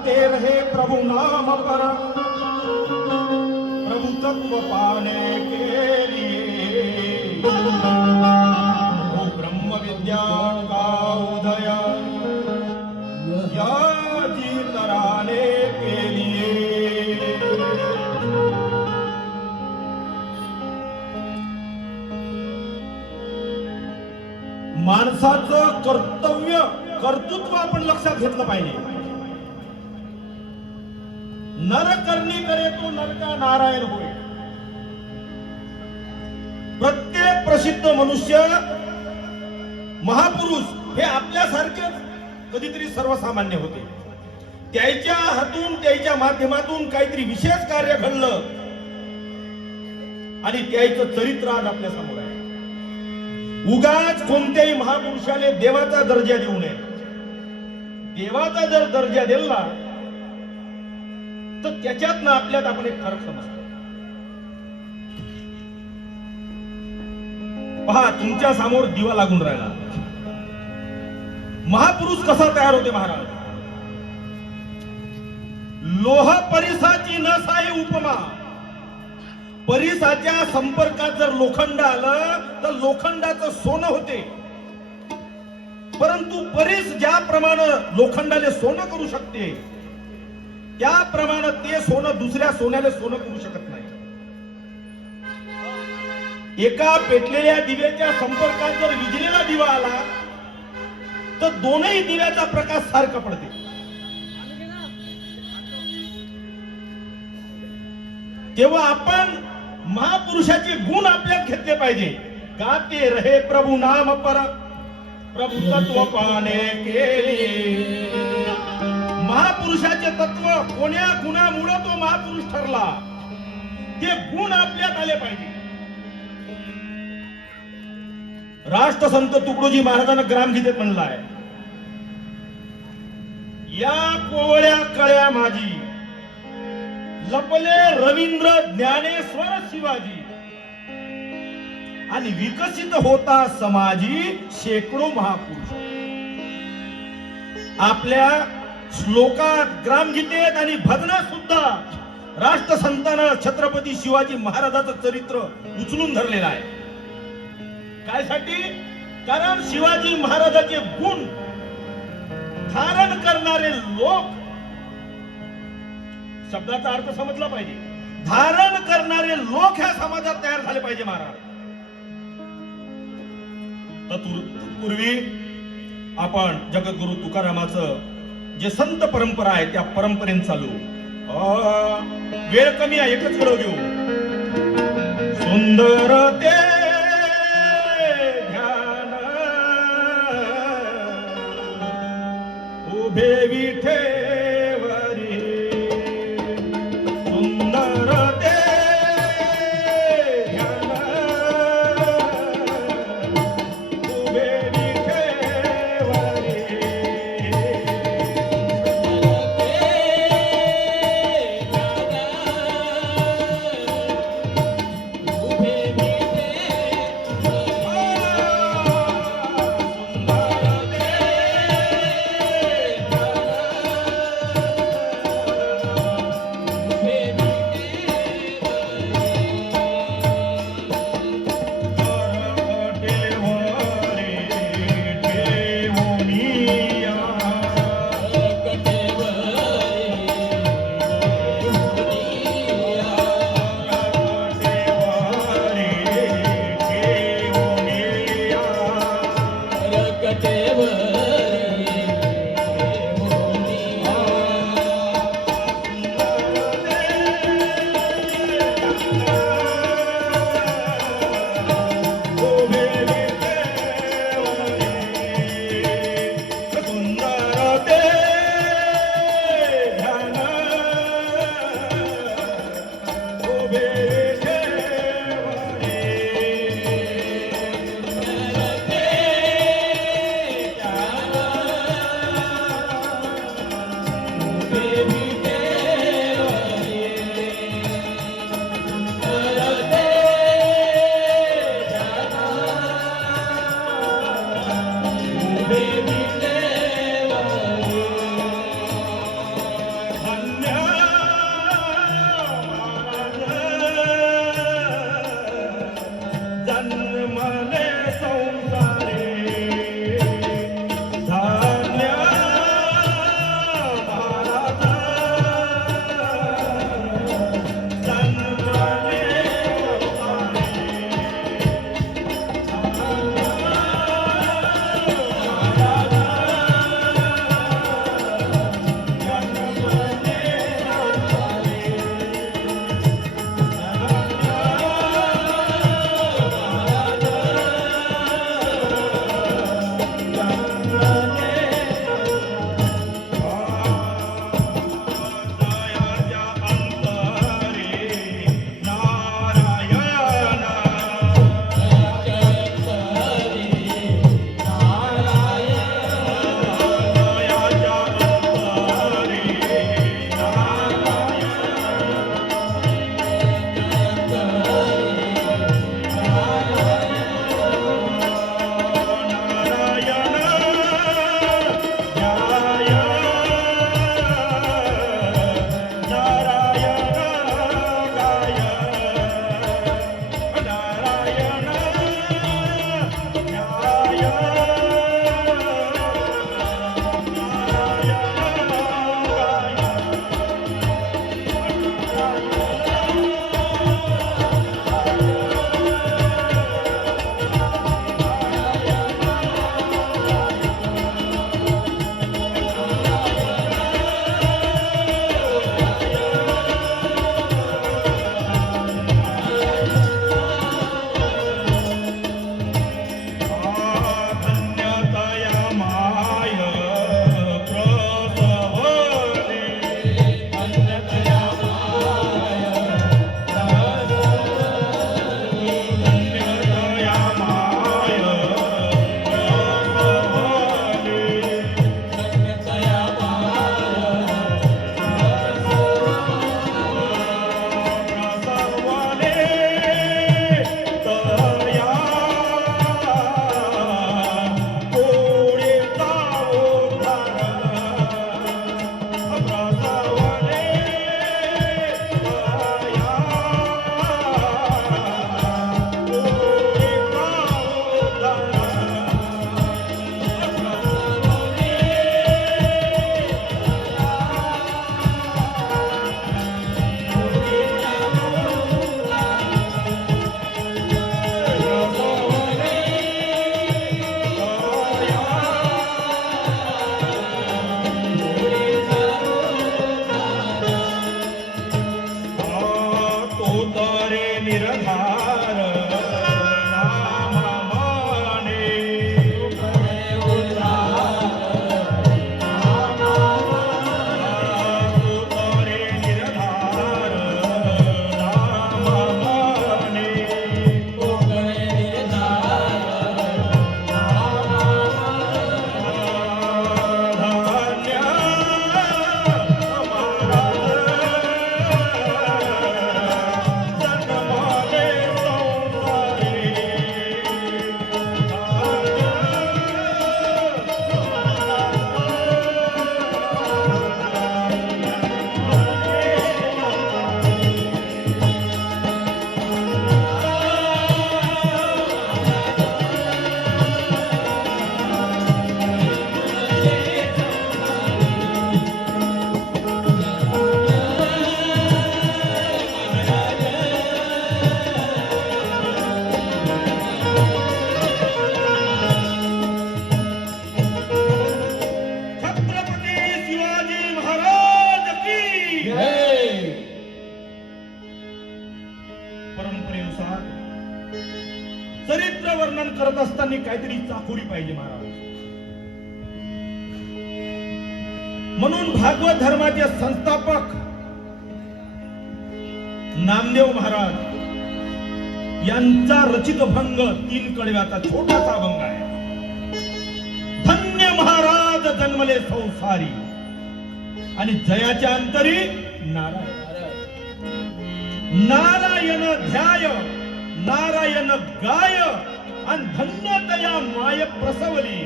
गाते रहे प्रभु नाम पर। प्रभु तत्व पाने के लिए। वो ब्रह्म विद्या का उदय। या के लिए। माणसाचं कर्तव्य कर्तृत्व आपण लक्षात घेतलं पाहिजे. नरकर्णी करे तो नरका नारायण होय. प्रत्येक प्रसिद्ध मनुष्य महापुरुष हे आपल्यासारखेच कधीतरी सर्वसामान्य होते. त्याच्या हातून त्याच्या माध्यमातून काहीतरी विशेष कार्य घडलं आणि त्याचं चरित्र आज आपल्यासमोर आहे. उगाच कोणत्याही महापुरुषाने देवाचा दर्जा देऊ नये. देवाचा जर दर्जा दिला तर त्याच्यात ना आपल्यात आपण एक फरक समजतो. पहा तुमच्यासमोर दिवा लागून राहिला. महापुरुष कसा तयार होते महाराज? लोह परिसाची नस आहे उपमा. परिसाच्या संपर्कात जर लोखंड आलं तर लोखंडाचं सोनं होते. परंतु परीस ज्याप्रमाणे लोखंडाने सोनं करू शकते त्याप्रमाणे ते सोनं दुसऱ्या सोन्याला सोनं करू शकत नाही. एका पेटलेल्या दिव्याच्या संपर्कात जर विजलेला दिवा आला तर दोनही दिव्याचा प्रकाश सारखा पडते. तेव्हा आपण महापुरुषाचे गुण आपल्यात घेतले पाहिजे. का ते रहे प्रभु नाम पर? प्रभु तत्व पाने केले. महापुरुषाचे तत्व कोण्या गुणामुळे तो महापुरुष ठरला? ते गुण आपल्यात आले पाहिजे. राष्ट्रसंत तुकडोजी महाराजांना ग्रामगीतेत म्हणला आहे या कोवळ्या कळ्या माझी लपले रवींद्र ज्ञानेश्वर शिवाजी. आणि विकसित होता समाजी शेकडो महापुरुष. आपल्या श्लोकात ग्रामगीतेत आणि भजनात सुद्धा. राष्ट्रसंतानं छत्रपती शिवाजी महाराजाचं चरित्र उचलून धरलेलं आहे. काय साठी कारण शिवाजी महाराजाचे गुण धारण करणारे लोक शब्दाचा अर्थ समजला पाहिजे. धारण करणारे लोक ह्या समाजात तयार झाले पाहिजे महाराज. तत्पूर्वी आपण जगद्गुरु तुकारामाचं जे संत परंपरा आहे त्या परंपरेने चालू. अ, वेळ कमी आहे एकच वेळ घेऊ. सुंदर ते चरित्र वर्णन करत असताना काहीतरी चाकोरी पाहिजे महाराज. म्हणून भागवत धर्माचे संस्थापक नामदेव महाराज यांचा रचित भंग तीन कडव्याचा छोटासा भंग आहे. धन्य महाराज जन्मले संसारी. आणि जयाच्या अंतरी नारायण. नारायण ध्याय. नारायण गाय आणि धन्यतया माय प्रसवली.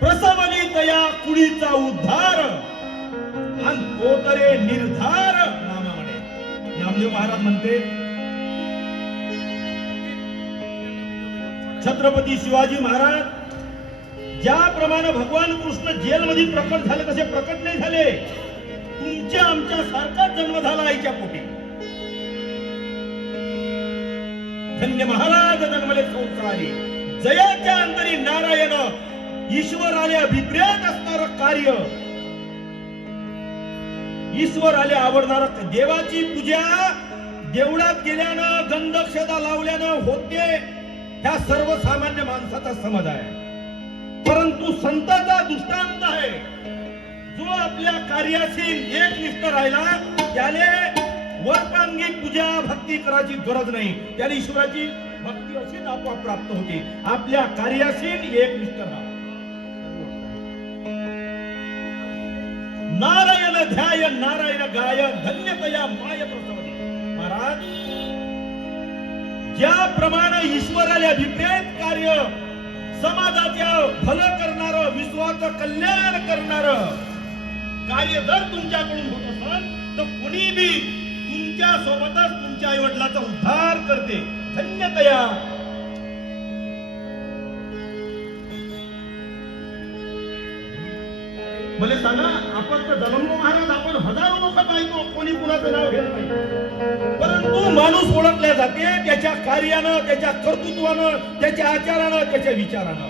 प्रसवली तया कुळीचा उद्धार आणि तो तरे निर्धार म्हणे नामदेव महाराज म्हणते छत्रपती शिवाजी महाराज ज्याप्रमाणे भगवान कृष्ण जेलमध्ये प्रकट झाले तसे प्रकट नाही झाले. तुमच्या आमच्या सारखाच जन्म झाला आईच्या पोटी. धन्य महाराज जन्मले संसारी. जयाच्या अंतरी नारायण ईश्वराने अभिप्रेत असणार कार्य. ईश्वर आले आवडणार देवाची पूजा. देवळात गेल्यानं गंधक्षता लावल्यानं होते. ह्या सर्वसामान्य माणसाचा समज आहे परंतु संताचा दृष्टांत आहे. जो आपल्या कार्याशी एक निष्ठ राहिला त्याने वर्पांगी पूजा भक्ती करायची गरज नाही. त्याने ईश्वराची भक्ती अशीच आपोआप प्राप्त होते. आपल्या कार्याशील एक निष्ठ राहा नारायण ध्याय नारायण गाय धन्यतया माय प्रसवने महाराज ज्याप्रमाणे ईश्वराला विपरीत कार्य समाजाच्या फल करणार विश्वाच कल्याण करणार कार्य जर तुमच्याकडून होत असेल तर कोणी बी तुमच्या सोबतच तुमच्या आई वडिलाचा उद्धार करते. धन्यतया मला सांगा आपण तर जन्मलो महाराज आपण हजारो लोक पाहतो कोणी कुणाचं नाव घेत नाही. परंतु माणूस ओळखल्या जाते त्याच्या कार्यानं त्याच्या कर्तृत्वानं त्याच्या आचारानं त्याच्या विचारानं.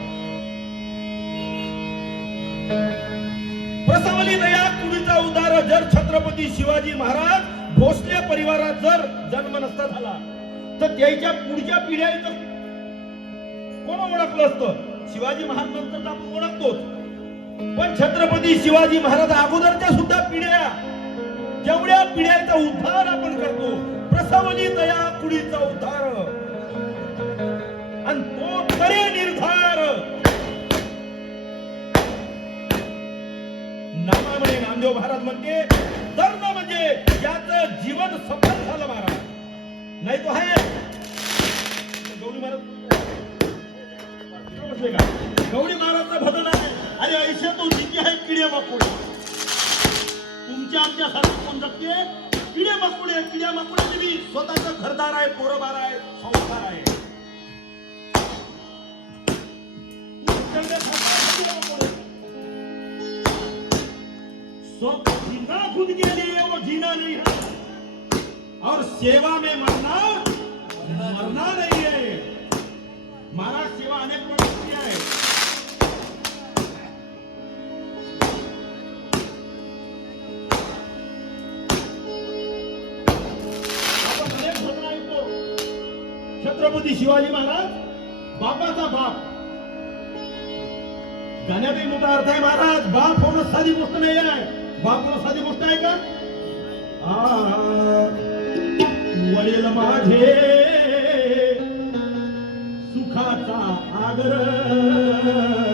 प्रसवली दया कुणीचा उदार जर छत्रपती शिवाजी महाराज भोसले परिवारात जर जन्म नसता झाला तर त्याच्या पुढच्या पिढ्याचं कोण ओळखलं असतं? शिवाजी महाराज नंतर आपण ओळखतोच. पण छत्रपती शिवाजी महाराज अगोदरच्या सुद्धा पिढ्या जेवढ्या पिढ्यांचा उद्धार आपण करतो प्रसवली दया कुडीचा उद्धार. आणि तो करे नामदेव महाराज म्हणते धर्म म्हणजे ज्याचं जीवन सफल झालं महाराज. नाही तो आहे. गौरी महाराज. का गौरी महाराजचं भजन आहे. अरे आयुष्यात तो आहे किडे मकोडे. तुमच्या आमच्या सारखं कोण जगते? किडे मकोडे किड्या मकोडे बी स्वतःचं घरदार आहे पोरबार आहे संसार आहे. जीना खुद के लिए वो जीना नहीं है और सेवा में मरना मरना नहीं है महाराज सेवा अनेक घटना ऐकतो छत्रपती शिवाजी महाराज, बापाचा बाप. गाण्यातही मोठा अर्थ महाराज, बाप होणं साधी गोष्ट नाही आहे बाप साधी गोष्ट आहे का? आ, वडील माझे सुखाचा आग्रह